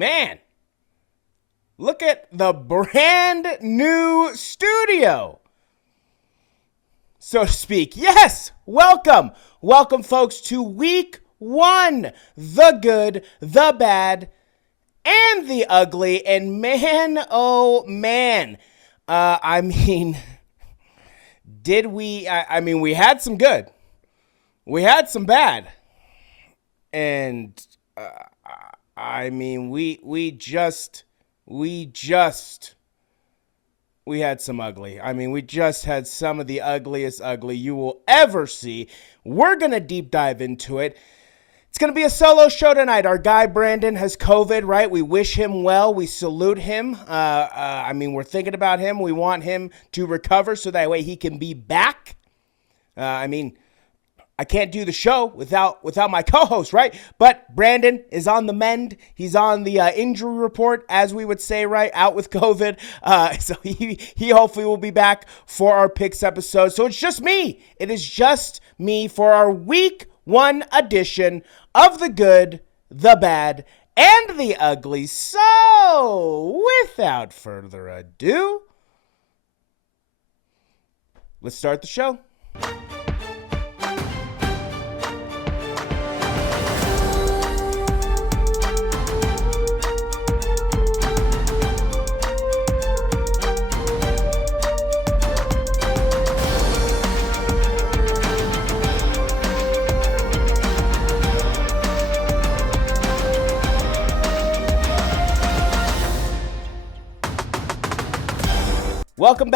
Man, look at the brand new studio, so to speak. Yes, welcome, folks, to week one. The good, the bad, and the ugly. And man, oh man, did we? We had some good, we had some bad, and we had some ugly. We just had some of the ugliest ugly you will ever see. We're going to deep dive into it. It's going to be a solo show tonight. Our guy Brandon has COVID, right? We wish him well. We salute him. We're thinking about him. We want him to recover so that way he can be back. I can't do the show without my co-host, right? But Brandon is on the mend. He's on the injury report, as we would say, right? Out with COVID. So he hopefully will be back for our picks episode. So it's just me. It is just me for our week one edition of the good, the bad, and the ugly. So without further ado, let's start the show. Welcome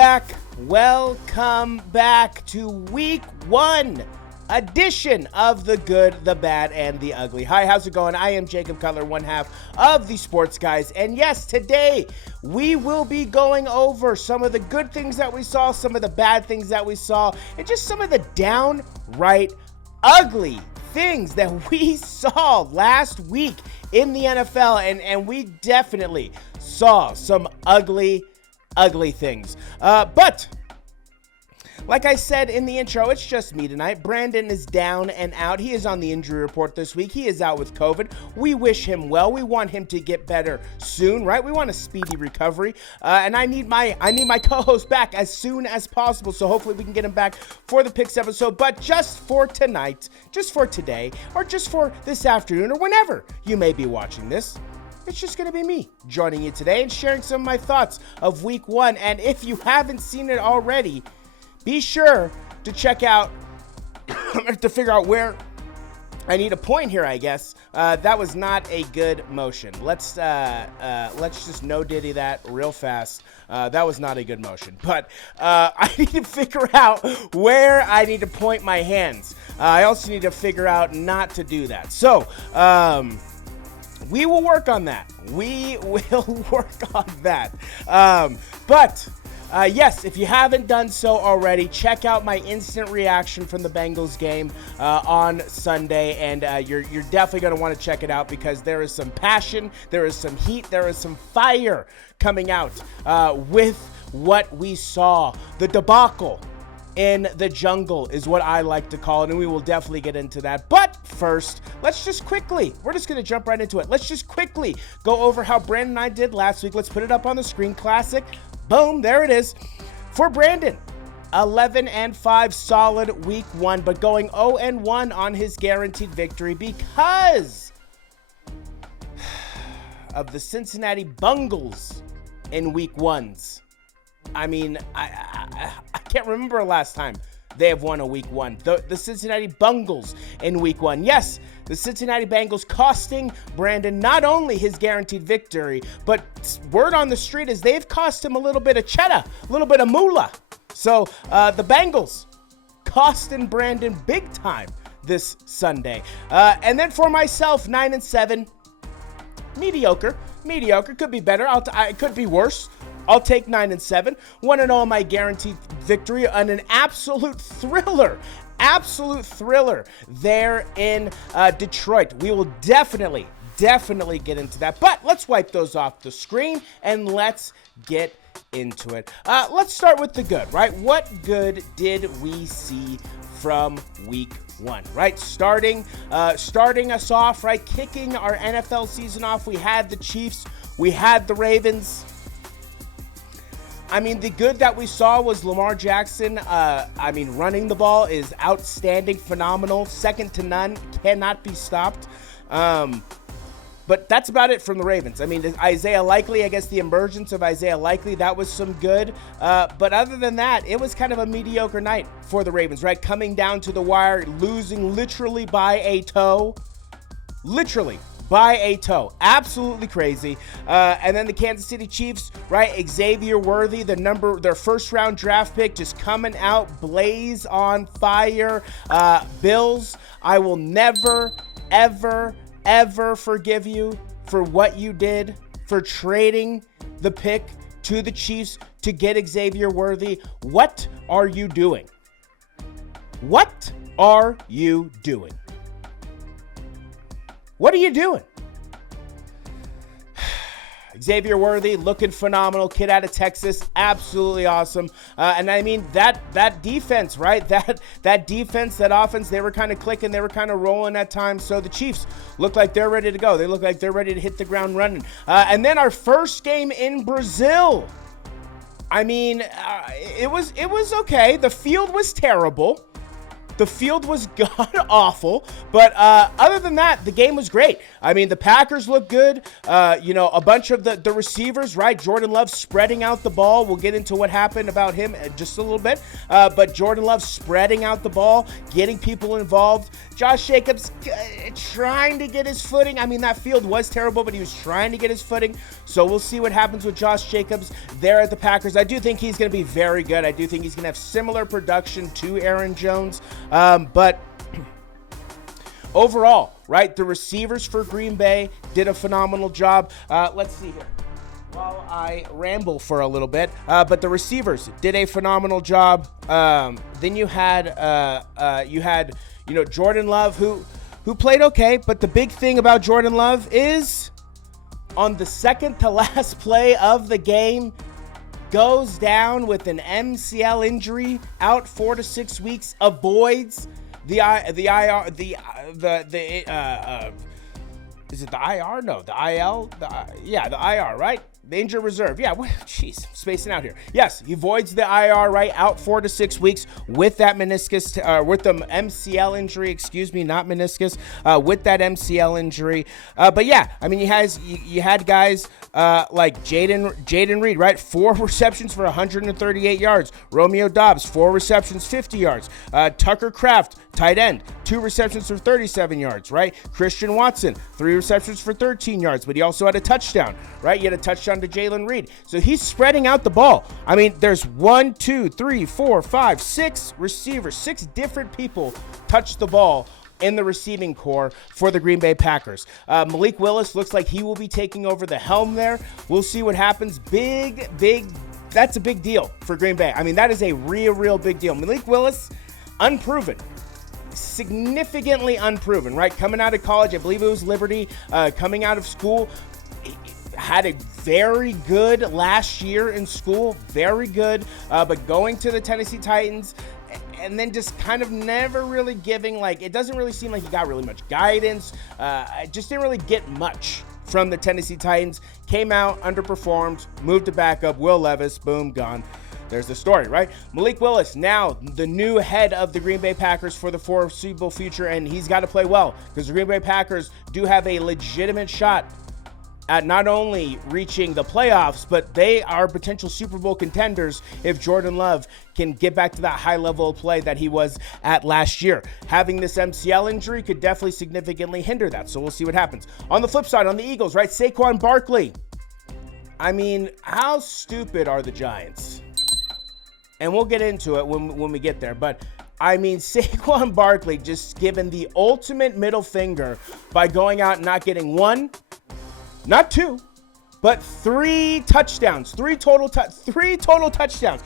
back to week one edition of the good, the bad, and the ugly. Hi, how's it going? I am Jacob Cutler, one half of the Sports Guys. And yes, today we will be going over some of the good things that we saw, some of the bad things that we saw, and just some of the downright ugly things that we saw last week in the NFL. And we definitely saw some ugly things. But like I said in the intro, it's just me tonight. Brandon is down and out. He is on the injury report this week. He is out with COVID. We wish him well. We want him to get better soon, right? We want a speedy recovery. And I need my co-host back as soon as possible. So hopefully we can get him back for the picks episode. But just for tonight, just for today, or just for this afternoon, or whenever you may be watching this, it's just going to be me joining you today and sharing some of my thoughts of week one. And if you haven't seen it already, be sure to check out, to figure out where I need a point here, I guess. That was not a good motion. Let's just no diddy that real fast. That was not a good motion. But I need to figure out where I need to point my hands. I also need to figure out not to do that. So, we will work on that. Yes, if you haven't done so already, check out my instant reaction from the Bengals game on Sunday, and you're definitely going to want to check it out because there is some passion, there is some heat, there is some fire coming out with what we saw. The debacle in the jungle is what I like to call it, and we will definitely get into that. But first, we're just going to jump right into it. Let's just quickly go over how Brandon and I did last week. Let's put it up on the screen. Classic. Boom, there it is. For Brandon, 11-5 solid week one, but going 0-1 on his guaranteed victory because of the Cincinnati Bengals in week ones. I can't remember last time they have won a week one. The Cincinnati Bengals in week one. Yes, the Cincinnati Bengals costing Brandon not only his guaranteed victory, but word on the street is they've cost him a little bit of cheddar, a little bit of moolah. So the Bengals costing Brandon big time this Sunday. And then for myself, 9-7, mediocre. Could be better. It could be worse. I'll take 9-7. 1-0 on my guaranteed victory on an absolute thriller there in Detroit. We will definitely get into that. But let's wipe those off the screen and let's get into it. Let's start with the good, right? What good did we see from week one, right? Starting us off, right? Kicking our NFL season off, we had the Chiefs, we had the Ravens. I mean, the good that we saw was Lamar Jackson. Running the ball is outstanding, phenomenal, second to none, cannot be stopped. But that's about it from the Ravens. I mean, Isaiah Likely, I guess the emergence of Isaiah Likely, that was some good. But other than that, it was kind of a mediocre night for the Ravens, right? Coming down to the wire, losing literally by a toe. Literally by a toe. Absolutely crazy. And then the Kansas City Chiefs, right? Xavier Worthy, their first round draft pick, just coming out, blaze on fire. Bills, I will never, ever forgive you for what you did for trading the pick to the Chiefs to get Xavier Worthy. What are you doing? What are you doing? What are you doing? Xavier Worthy looking phenomenal, kid out of Texas, absolutely awesome. And I mean that defense, right? That defense, that offense, they were kind of clicking, they were kind of rolling at times. So the Chiefs look like they're ready to go. They look like they're ready to hit the ground running. And then our first game in Brazil. I mean, it was okay. The field was terrible. The field was god-awful, but other than that, the game was great. I mean, the Packers look good. A bunch of the receivers, right? Jordan Love spreading out the ball. We'll get into what happened about him just a little bit, but Jordan Love spreading out the ball, getting people involved. Josh Jacobs trying to get his footing. I mean, that field was terrible, but he was trying to get his footing, so we'll see what happens with Josh Jacobs there at the Packers. I do think he's going to be very good. I do think he's going to have similar production to Aaron Jones. But overall, right, the receivers for Green Bay did a phenomenal job. Let's see here while I ramble for a little bit. But the receivers did a phenomenal job. Then you had Jordan Love who played okay. But the big thing about Jordan Love is on the second to last play of the game, goes down with an MCL injury, out 4 to 6 weeks, avoids the IR, is it the IR? No, the IL? The IR, right? The injured reserve. Yeah, jeez, spacing out here. Yes, he avoids the IR, right? Out 4 to 6 weeks with that meniscus, with the MCL injury, not meniscus, with that MCL injury. But yeah, I mean, you had guys like Jaden Reed, right? 4 receptions for 138 yards. Romeo Doubs, 4 receptions, 50 yards. Tucker Kraft, tight end, 2 receptions for 37 yards, right? Christian Watson, 3 receptions for 13 yards, but he also had a touchdown, right? He had a touchdown to Jalen Reed. So he's spreading out the ball. I mean, there's 1, 2, 3, 4, 5, 6 receivers, 6 different people touch the ball in the receiving core for the Green Bay Packers. Malik Willis looks like he will be taking over the helm there. We'll see what happens. Big, that's a big deal for Green Bay. I mean, that is a real big deal. Malik Willis, unproven. Significantly unproven, right? Coming out of college, I believe it was Liberty, coming out of school, had a very good last year in school, very good, but going to the Tennessee Titans and then just kind of never really giving, it doesn't really seem like he got really much guidance. Just didn't really get much from the Tennessee Titans. Came out, underperformed, moved to backup. Will Levis, boom, gone. There's the story, right? Malik Willis, now the new head of the Green Bay Packers for the foreseeable future, and he's got to play well because the Green Bay Packers do have a legitimate shot at not only reaching the playoffs, but they are potential Super Bowl contenders if Jordan Love can get back to that high level of play that he was at last year. Having this MCL injury could definitely significantly hinder that, so we'll see what happens. On the flip side, on the Eagles, right, Saquon Barkley. I mean, how stupid are the Giants? And we'll get into it when we get there, but I mean, Saquon Barkley just given the ultimate middle finger by going out and not getting 1, not 2, but 3 touchdowns, 3 total touchdowns,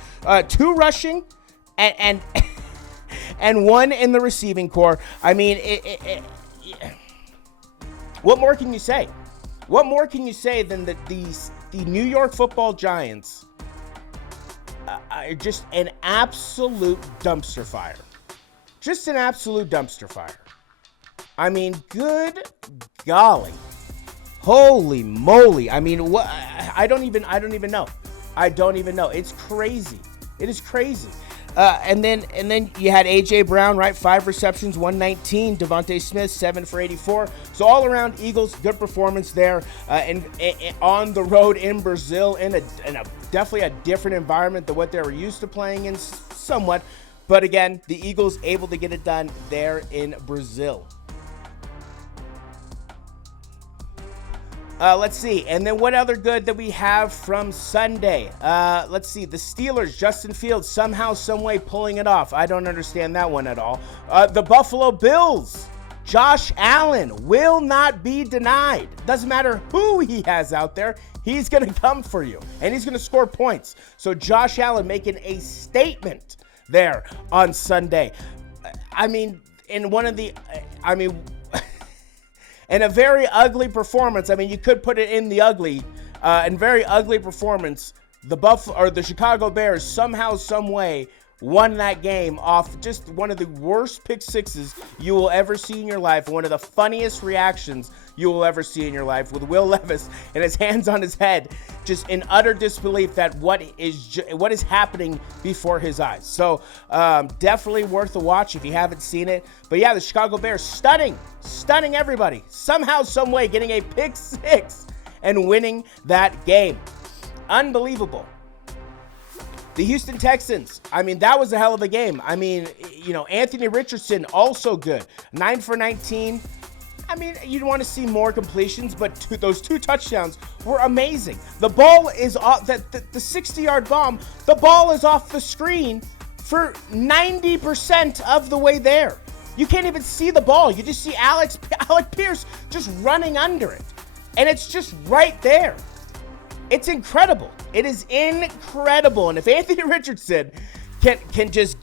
2 rushing and 1 in the receiving core. I mean, what more can you say? What more can you say than that the New York Football Giants are just an absolute dumpster fire? Just an absolute dumpster fire. I mean, good golly. Holy moly. I mean, what? I don't even know. I don't even know. It's crazy. It is crazy. And then you had A.J. Brown, right? 5 receptions, 119. Devontae Smith, 7 for 84. So all around, Eagles, good performance there. And on the road in Brazil, in a definitely a different environment than what they were used to playing in somewhat. But again, the Eagles able to get it done there in Brazil. Let's see. And then what other good that we have from Sunday? Let's see. The Steelers, Justin Fields, somehow, some way pulling it off. I don't understand that one at all. The Buffalo Bills, Josh Allen will not be denied. Doesn't matter who he has out there. He's going to come for you, and he's going to score points. So Josh Allen making a statement there on Sunday. I mean, in a very ugly performance. I mean, you could put it in the ugly, and very ugly performance. The Chicago Bears somehow, some way won that game off just one of the worst pick sixes you will ever see in your life. One of the funniest reactions you will ever see in your life, with Will Levis and his hands on his head, just in utter disbelief that what is happening before his eyes. So definitely worth a watch if you haven't seen it. But yeah, the Chicago Bears stunning everybody. Somehow, some way getting a pick six and winning that game. Unbelievable. The Houston Texans, I mean, that was a hell of a game. I mean, Anthony Richardson, also good. 9 for 19. I mean, you'd want to see more completions, but those 2 touchdowns were amazing. The ball is off, the 60-yard bomb, the ball is off the screen for 90% of the way there. You can't even see the ball. You just see Alec Pierce just running under it. And it's just right there. It's incredible. It is incredible. And if Anthony Richardson can just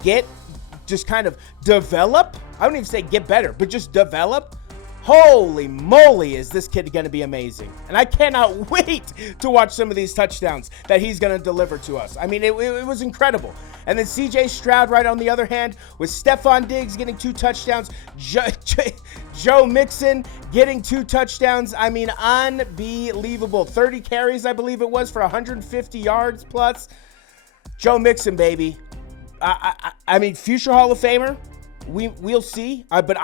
kind of develop, I wouldn't even say get better, but just develop, holy moly, is this kid going to be amazing. And I cannot wait to watch some of these touchdowns that he's going to deliver to us. I mean, it was incredible. And then C.J. Stroud, right on the other hand, with Stephon Diggs getting 2 touchdowns, Joe Mixon getting 2 touchdowns. I mean, unbelievable. 30 carries, I believe it was, for 150 yards plus. Joe Mixon, baby. I mean, future Hall of Famer. We'll see. But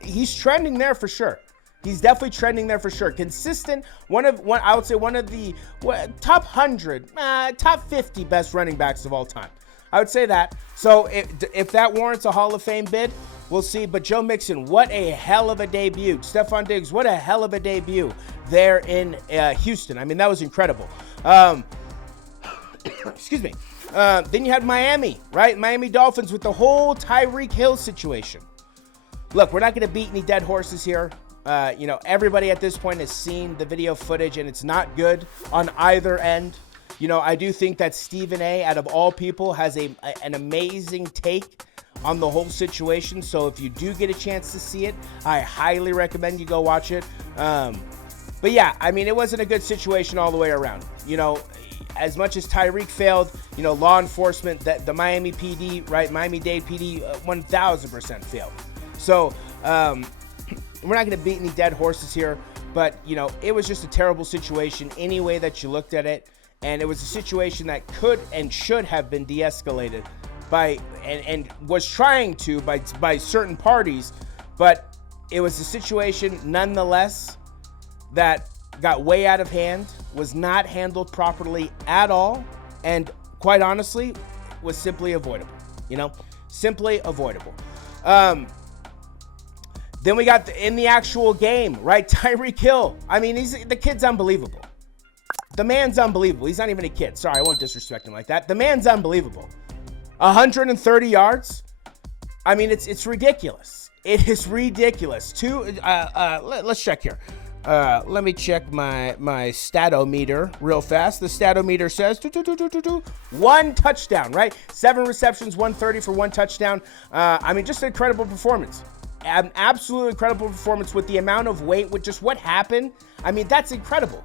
he's trending there for sure. He's definitely trending there for sure. Consistent. I would say one of the top 100, top 50 best running backs of all time. I would say that. So if that warrants a Hall of Fame bid, we'll see. But Joe Mixon, what a hell of a debut. Stephon Diggs, what a hell of a debut there in Houston. I mean, that was incredible. Excuse me. Then you had Miami, right? Miami Dolphins with the whole Tyreek Hill situation. Look, we're not going to beat any dead horses here. Everybody at this point has seen the video footage, and it's not good on either end. I do think that Stephen A., out of all people, has an amazing take on the whole situation. So if you do get a chance to see it, I highly recommend you go watch it. But yeah, I mean, it wasn't a good situation all the way around. As much as Tyreek failed, law enforcement, that the Miami PD, right, Miami-Dade PD, 1,000% failed. So we're not going to beat any dead horses here, but it was just a terrible situation any way that you looked at it, and it was a situation that could and should have been de-escalated and was trying to by certain parties, but it was a situation nonetheless that got way out of hand, was not handled properly at all, and quite honestly, was simply avoidable. Simply avoidable. Then we got in the actual game, right? Tyreek Hill. I mean, the kid's unbelievable. The man's unbelievable. He's not even a kid. Sorry, I won't disrespect him like that. The man's unbelievable. 130 yards. I mean, it's ridiculous. It is ridiculous. Let's check here. Let me check my statometer real fast. The statometer says 1 touchdown, right? 7 receptions, 130 for 1 touchdown. I mean, just an incredible performance. An absolute incredible performance with the amount of weight, with just what happened. I mean, that's incredible.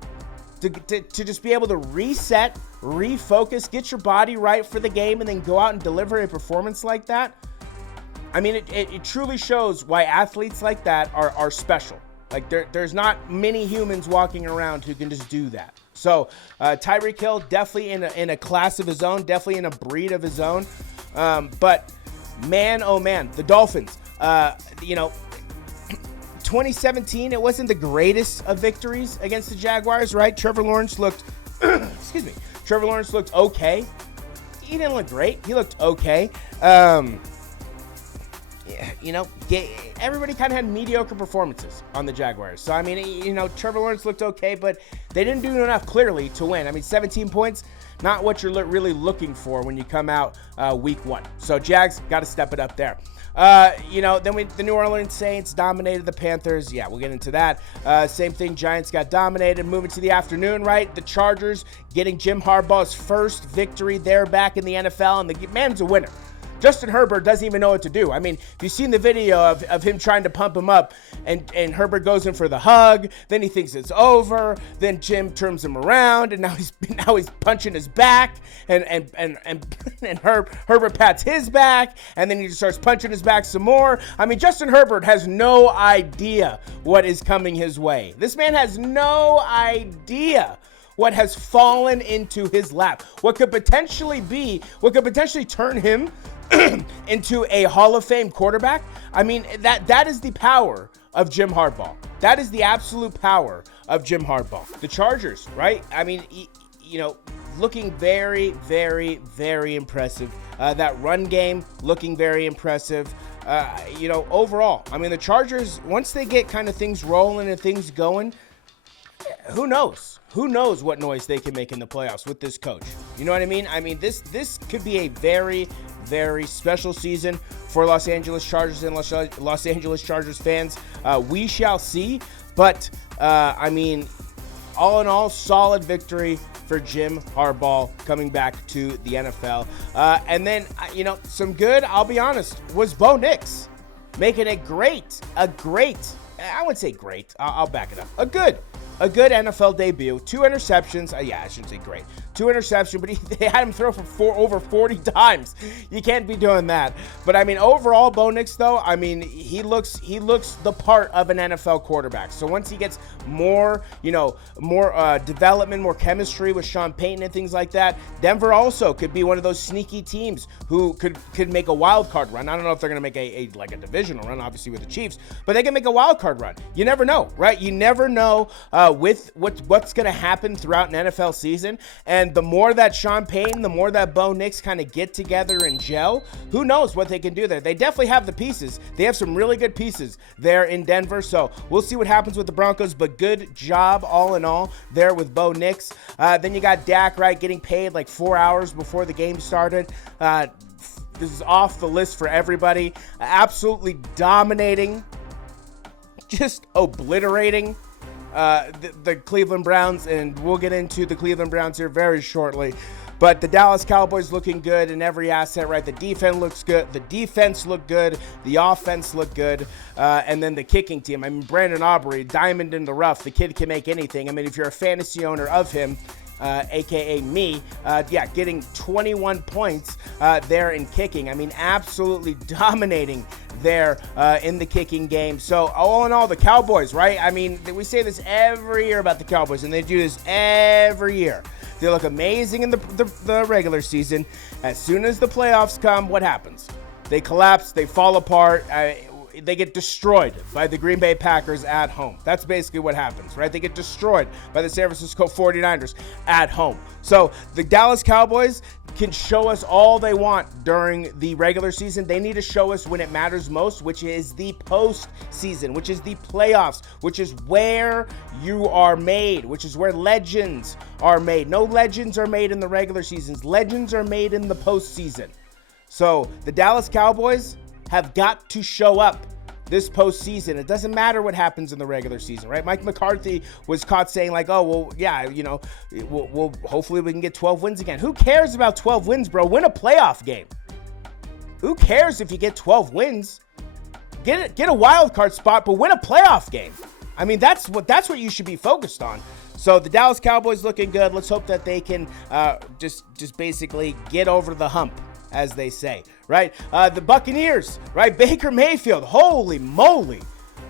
To just be able to reset, refocus, get your body right for the game, and then go out and deliver a performance like that. I mean, it truly shows why athletes like that are special. Like there's not many humans walking around who can just do that. So Tyreek Hill definitely in a class of his own, definitely in a breed of his own. But man, oh man, the Dolphins. 2017, it wasn't the greatest of victories against the Jaguars, right? Trevor Lawrence looked, Trevor Lawrence looked okay. He didn't look great. He looked okay. Everybody kind of had mediocre performances on the Jaguars. So, I mean, Trevor Lawrence looked okay, but they didn't do enough clearly to win. I mean, 17 points, not what you're really looking for when you come out week 1. So, Jags got to step it up there. Then the New Orleans Saints dominated the Panthers. Yeah, we'll get into that. Same thing, Giants got dominated. Moving to the afternoon, right? The Chargers getting Jim Harbaugh's first victory there back in the NFL, and the man's a winner. Justin Herbert doesn't even know what to do. I mean, if you've seen the video of him trying to pump him up, and Herbert goes in for the hug, then he thinks it's over, then Jim turns him around, and now he's punching his back, and Herbert pats his back, and then he just starts punching his back some more. I mean, Justin Herbert has no idea what is coming his way. This man has no idea what has fallen into his lap. What could potentially turn him into a Hall of Fame quarterback. I mean, that is the power of Jim Harbaugh. That is the absolute power of Jim Harbaugh. The Chargers, right? I mean, looking very, very, very impressive. That run game looking very impressive. Overall, I mean, the Chargers, once they get kind of things rolling and things going, who knows? Who knows what noise they can make in the playoffs with this coach? You know what I mean? I mean, this could be a very, very special season for Los Angeles Chargers and Los Angeles Chargers fans. We shall see. But, all in all, solid victory for Jim Harbaugh coming back to the NFL. And then, some good, I'll be honest, was Bo Nix making I wouldn't say great. I'll back it up. A good NFL debut. 2 interceptions. I shouldn't say great. 2 interceptions, but they had him throw for over 40 times. You can't be doing that. But I mean, overall, Bo Nix, though, I mean, he looks the part of an NFL quarterback. So once he gets more development, more chemistry with Sean Payton and things like that, Denver also could be one of those sneaky teams who could make a wild card run. I don't know if they're going to make a divisional run, obviously with the Chiefs, but they can make a wild card run. You never know, right? You never know with what's going to happen throughout an NFL season. And the more that Sean Payton, the more that Bo Nix kind of get together and gel, who knows what they can do there. They definitely have the pieces. They have some really good pieces there in Denver. So we'll see what happens with the Broncos, but good job all in all there with Bo Nix. Then you got Dak, right, getting paid like 4 hours before the game started. This is off the list for everybody. Absolutely dominating, just obliterating the Cleveland Browns, and we'll get into the Cleveland Browns here very shortly. But the Dallas Cowboys looking good in every asset, right? The defense looks good. The defense looked good. The offense looked good. And then the kicking team. I mean, Brandon Aubrey, diamond in the rough. The kid can make anything. I mean, if you're a fantasy owner of him, a.k.a. me, getting 21 points there in kicking. I mean, absolutely dominating there in the kicking game. So all in all, the Cowboys, right? I mean, we say this every year about the Cowboys, and they do this every year. They look amazing in the regular season. As soon as the playoffs come, what happens? They collapse, they fall apart. They get destroyed by the Green Bay Packers at home. That's basically what happens, right? They get destroyed by the San Francisco 49ers at home. So the Dallas Cowboys can show us all they want during the regular season. They need to show us when it matters most, which is the postseason, which is the playoffs, which is where you are made, which is where legends are made. No legends are made in the regular seasons. Legends are made in the postseason. So the Dallas Cowboys have got to show up this postseason. It doesn't matter what happens in the regular season, right? Mike McCarthy was caught saying like, oh, well, yeah, we'll hopefully we can get 12 wins again. Who cares about 12 wins, bro? Win a playoff game. Who cares if you get 12 wins? Get a wild card spot, but win a playoff game. I mean, that's what you should be focused on. So the Dallas Cowboys looking good. Let's hope that they can just basically get over the hump, as they say, right? The Buccaneers, right? Baker Mayfield, holy moly.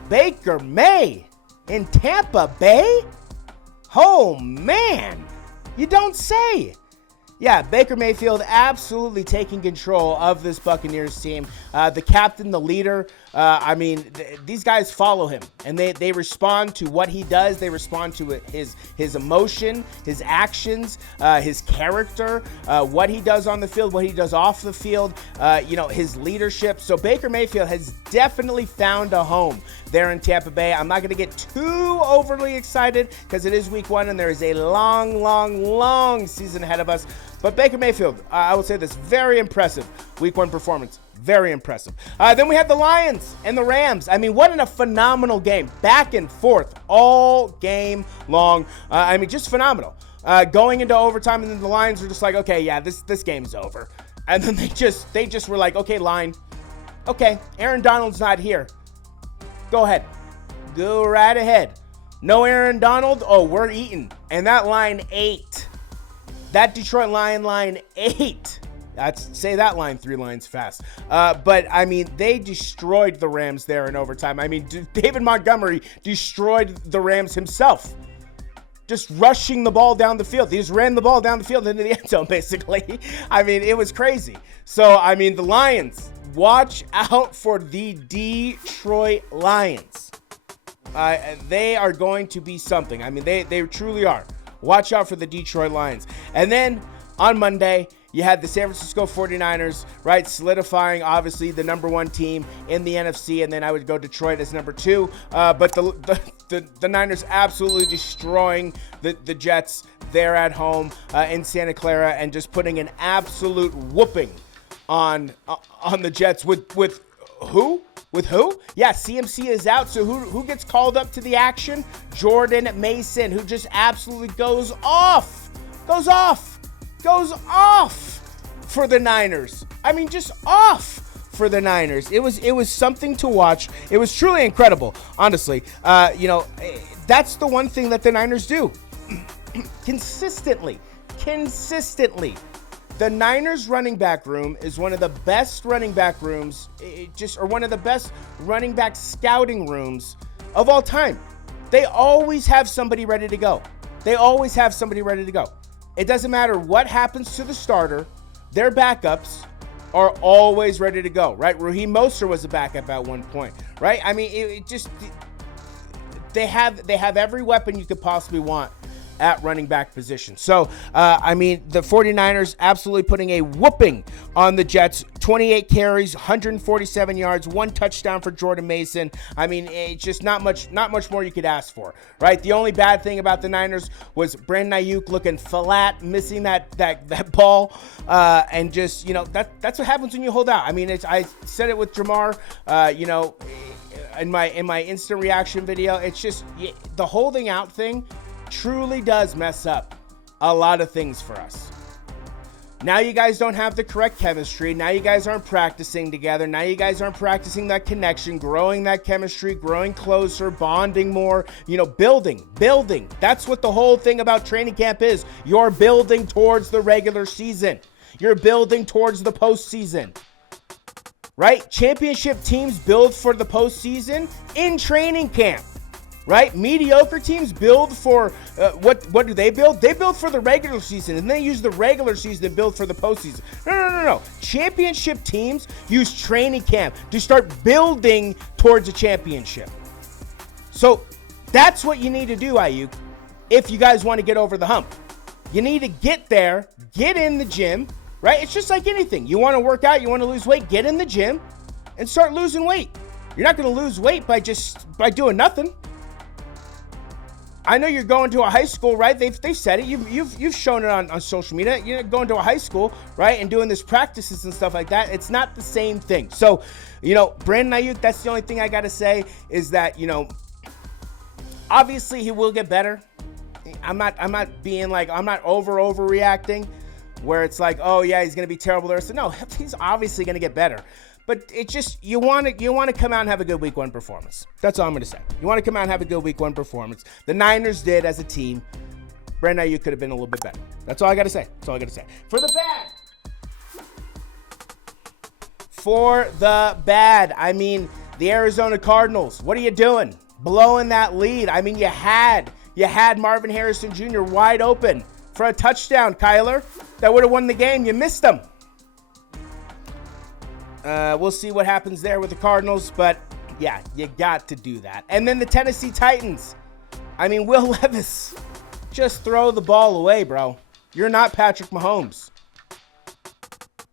Baker May in Tampa Bay? Oh, man. You don't say. Yeah, Baker Mayfield absolutely taking control of this Buccaneers team. The captain, the leader, these guys follow him, and they respond to what he does. They respond to his emotion, his actions, his character, what he does on the field, what he does off the field, his leadership. So Baker Mayfield has definitely found a home there in Tampa Bay. I'm not going to get too overly excited because it is week 1 and there is a long, long, long season ahead of us. But Baker Mayfield, I will say this, very impressive week 1 performance. Very impressive. Then we have the Lions and the Rams. I mean, what a phenomenal game. Back and forth all game long. Just phenomenal. Going into overtime, and then the Lions were just like, okay, yeah, this game's over. And then they just were like, okay, line. Okay, Aaron Donald's not here. Go ahead. Go right ahead. No Aaron Donald? Oh, we're eating. And that line ate. That Detroit line ate. Say that line 3 lines fast. But they destroyed the Rams there in overtime. David Montgomery destroyed the Rams himself. Just rushing the ball down the field. He just ran the ball down the field into the end zone, basically. It was crazy. So, the Lions, watch out for the Detroit Lions. They are going to be something. They truly are. Watch out for the Detroit Lions. And then on Monday, you had the San Francisco 49ers, right, solidifying, obviously, the number 1 team in the NFC, and then I would go Detroit as number 2. But the Niners absolutely destroying the Jets there at home in Santa Clara and just putting an absolute whooping on the Jets with who? With who? Yeah, CMC is out, so who gets called up to the action? Jordan Mason, who just absolutely goes off for the Niners. Just off for the Niners. It was something to watch. It was truly incredible, honestly. That's the one thing that the Niners do. Consistently. The Niners running back room is one of the best running back rooms, or one of the best running back scouting rooms of all time. They always have somebody ready to go. It doesn't matter what happens to the starter, their backups are always ready to go, right? Raheem Mostert was a backup at one point, right? They have every weapon you could possibly want at running back position. So, the 49ers absolutely putting a whooping on the Jets. 28 carries, 147 yards, 1 touchdown for Jordan Mason. It's just not much more you could ask for, right? The only bad thing about the Niners was Brandon Ayuk looking flat, missing that ball, and just, that's what happens when you hold out. I said it with Jamar, in my instant reaction video. It's just the holding out thing truly does mess up a lot of things for us. Now you guys don't have the correct chemistry. Now you guys aren't practicing together. Now you guys aren't practicing that connection, growing that chemistry, growing closer, bonding more, building. That's what the whole thing about training camp is. You're building towards the regular season. You're building towards the postseason. Right? Championship teams build for the postseason in training camp. Right? Mediocre teams build for, what do they build? They build for the regular season, and they use the regular season to build for the postseason. No. Championship teams use training camp to start building towards a championship. So that's what you need to do, Ayuk, if you guys want to get over the hump. You need to get there, get in the gym, right? It's just like anything. You want to work out, you want to lose weight, get in the gym and start losing weight. You're not going to lose weight by doing nothing. I know you're going to a high school, right? They've said it. You've shown it on social media. You're going to a high school, right, and doing this practices and stuff like that. It's not the same thing. So, Brandon Ayuk, that's the only thing I got to say is that, obviously he will get better. I'm not overreacting where it's like, oh yeah, he's going to be terrible the rest of. No, he's obviously going to get better. But it's just, you want to come out and have a good week 1 performance. That's all I'm going to say. You want to come out and have a good week 1 performance. The Niners did as a team. Brandon Ayuk could have been a little bit better. That's all I got to say. For the bad for the bad. I mean, the Arizona Cardinals, what are you doing? Blowing that lead. I mean, you had Marvin Harrison Jr. wide open for a touchdown, Kyler. That would have won the game. You missed him. We'll see what happens there with the Cardinals, but yeah, you got to do that. And then the Tennessee Titans. I mean, Will Levis, just throw the ball away, bro. You're not Patrick Mahomes.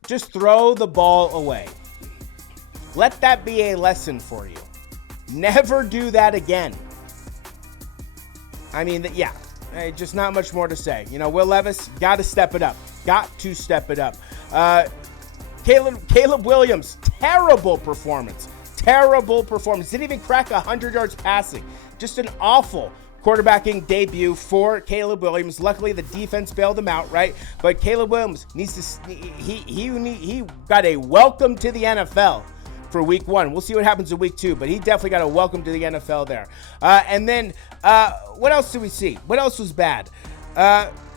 Just throw the ball away. Let that be a lesson for you. Never do that again. I mean, yeah, just not much more to say. You know, Will Levis, got to step it up. Got to step it up. Caleb Williams, terrible performance. Terrible performance. Didn't even crack 100 yards passing. Just an awful quarterbacking debut for Caleb Williams. Luckily, the defense bailed him out, right? But Caleb Williams needs to, he got a welcome to the NFL for week 1. We'll see what happens in week 2, but he definitely got a welcome to the NFL there. And then, what else did we see? What else was bad?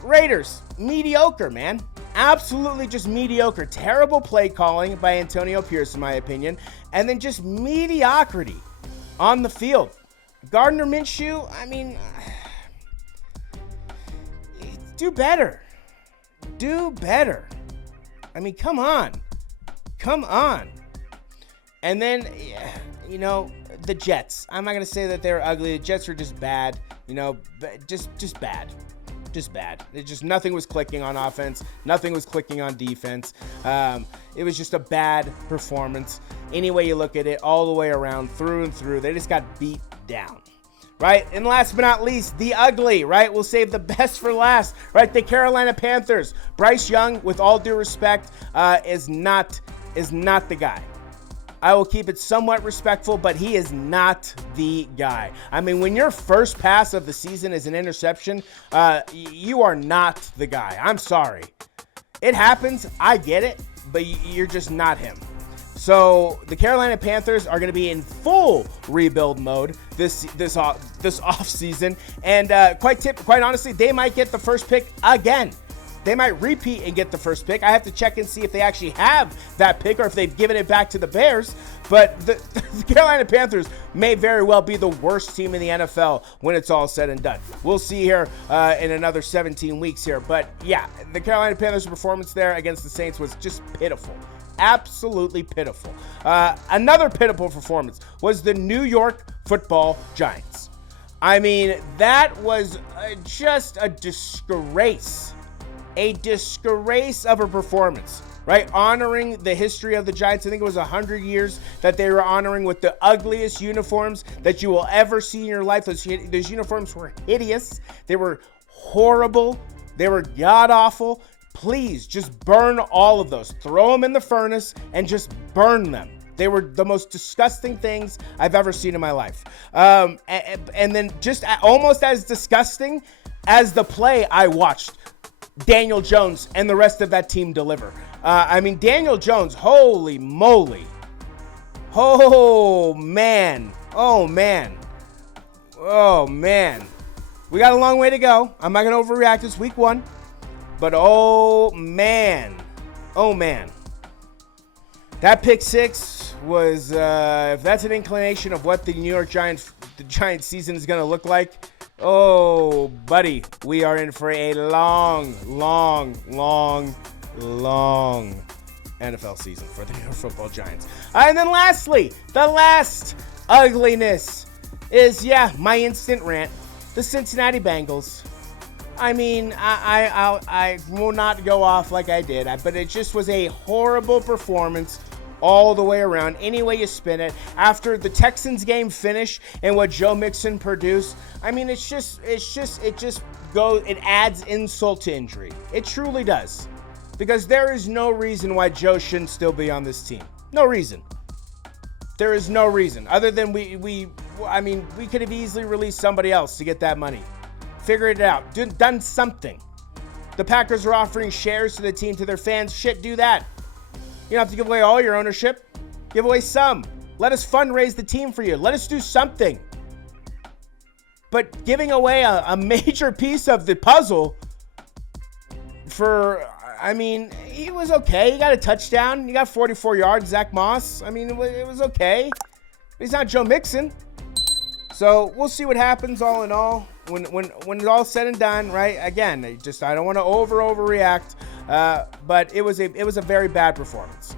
Raiders, mediocre, man. Absolutely just mediocre. Terrible play calling by Antonio Pierce, in my opinion. And then just mediocrity on the field. Gardner Minshew, I mean, do better. Do better. I mean, come on. Come on. And then, you know, the Jets. I'm not going to say that they're ugly. The Jets are just bad. You know, just bad. Just bad. It just, nothing was clicking on offense. Nothing was clicking on defense. It was just a bad performance. Any way you look at it, all the way around, through and through. They just got beat down. Right? And last but not least, the ugly, right? We'll save the best for last, right? The Carolina Panthers. Bryce Young, with all due respect, is not the guy. I will keep it somewhat respectful, but he is not the guy. I mean, when your first pass of the season is an interception, you are not the guy. I'm sorry. It happens. I get it, but you're just not him. So the Carolina Panthers are going to be in full rebuild mode this off season, and quite honestly, they might get the first pick again. They might repeat and get the first pick. I have to check and see if they actually have that pick or if they've given it back to the Bears. But the Carolina Panthers may very well be the worst team in the NFL when it's all said and done. We'll see here in another 17 weeks here. But yeah, the Carolina Panthers' performance there against the Saints was just pitiful. Absolutely pitiful. Another pitiful performance was the New York Football Giants. I mean, that was just a disgrace. A disgrace of a performance, right? Honoring the history of the Giants. I think it was 100 years that they were honoring with the ugliest uniforms that you will ever see in your life. Those uniforms were hideous. They were horrible. They were god-awful. Please, just burn all of those. Throw them in the furnace and just burn them. They were the most disgusting things I've ever seen in my life. And then just almost as disgusting as the play I watched Daniel Jones and the rest of that team deliver. I mean, Daniel Jones, holy moly. Oh, man. Oh, man. Oh, man. We got a long way to go. I'm not going to overreact. It's week 1. But, oh, man. Oh, man. That pick 6 was, if that's an inclination of what the Giants season is going to look like, oh, buddy, we are in for a long NFL season for the New York Football Giants. And then lastly, the last ugliness is, my instant rant, the Cincinnati Bengals. I mean, I will not go off like I did, but it just was a horrible performance all the way around, any way you spin it. After the Texans game finish and what Joe Mixon produced, I mean, it adds insult to injury. It truly does. Because there is no reason why Joe shouldn't still be on this team. No reason. There is no reason. Other than we could have easily released somebody else to get that money. Figure it out. Done something. The Packers are offering shares to the team, to their fans. Shit, do that. You don't have to give away all your ownership. Give away some. Let us fundraise the team for you. Let us do something. But giving away a major piece of the puzzle for, I mean, he was okay. He got a touchdown. He got 44 yards, Zach Moss. I mean, it was okay. He's not Joe Mixon. So we'll see what happens all in all. When it's all said and done, right? Again, I don't want to overreact. But it was a very bad performance.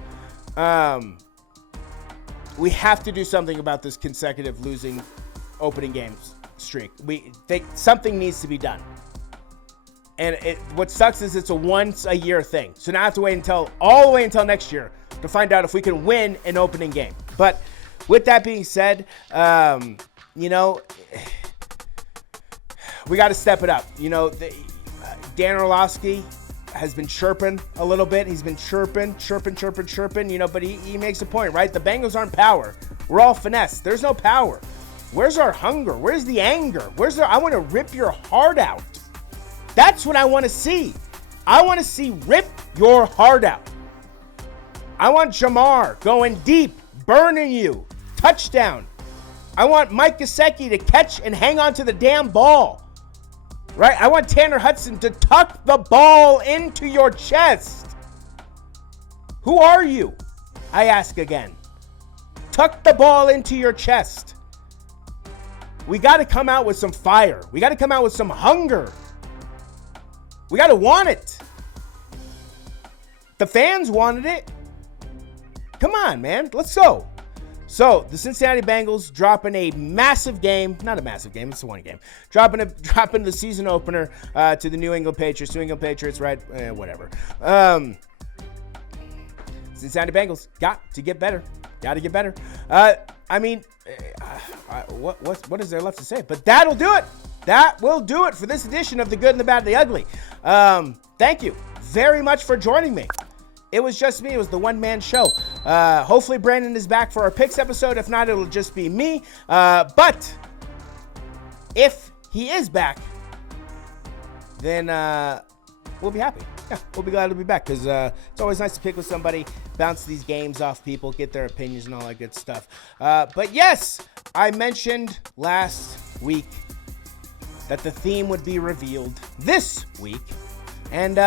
We have to do something about this consecutive losing opening games streak. Something needs to be done. And what sucks is it's a once a year thing. So now I have to wait all the way until next year to find out if we can win an opening game. But with that being said, we got to step it up. Dan Orlovsky has been chirping a little bit. He's been chirping, but he makes a point, right? The Bengals aren't power. We're all finesse. There's no power. Where's our hunger? Where's the anger? I want to rip your heart out. That's what I want to see. I want to see rip your heart out. I want Jamar going deep, burning you. Touchdown. I want Mike Gesicki to catch and hang on to the damn ball. Right? I want Tanner Hudson to tuck the ball into your chest. Who are you? I ask again. Tuck the ball into your chest. We got to come out with some fire. We got to come out with some hunger. We got to want it. The fans wanted it. Come on, man. Let's go. So, the Cincinnati Bengals dropping a massive game. Not a massive game. It's a one game. Dropping the season opener to the New England Patriots. New England Patriots, right? Whatever. Cincinnati Bengals got to get better. Got to get better. What is there left to say? But that'll do it. That will do it for this edition of The Good and the Bad and the Ugly. Thank you very much for joining me. It was just me. It was the one-man show. Hopefully Brandon is back for our picks episode. If not, it'll just be me. But if he is back, then we'll be happy. Yeah, we'll be glad to be back because it's always nice to pick with somebody, bounce these games off people, get their opinions and all that good stuff. But yes, I mentioned last week that the theme would be revealed this week. And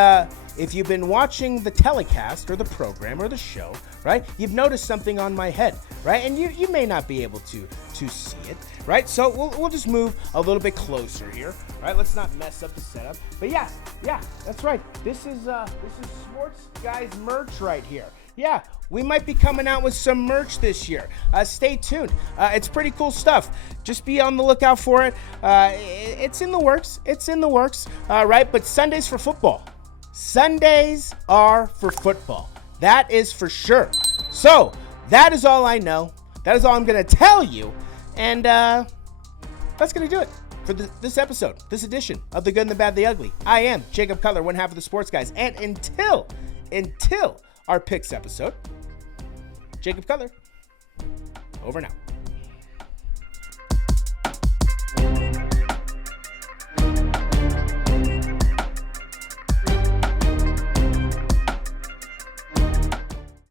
if you've been watching the telecast or the program or the show, right, you've noticed something on my head, right? And you may not be able to see it, right? So we'll just move a little bit closer here, right? Let's not mess up the setup. But yeah, that's right. This is Sports Guys merch right here. Yeah, we might be coming out with some merch this year. Stay tuned. It's pretty cool stuff. Just be on the lookout for it. It's in the works. Right? But Sundays for football. Sundays are for football. That is for sure. So that is all I know. That is all I'm going to tell you. And that's going to do it for this episode, this edition of The Good and the Bad and the Ugly. I am Jacob Cutler, one half of the Sports Guys. And until our picks episode, Jacob Cutler, over now.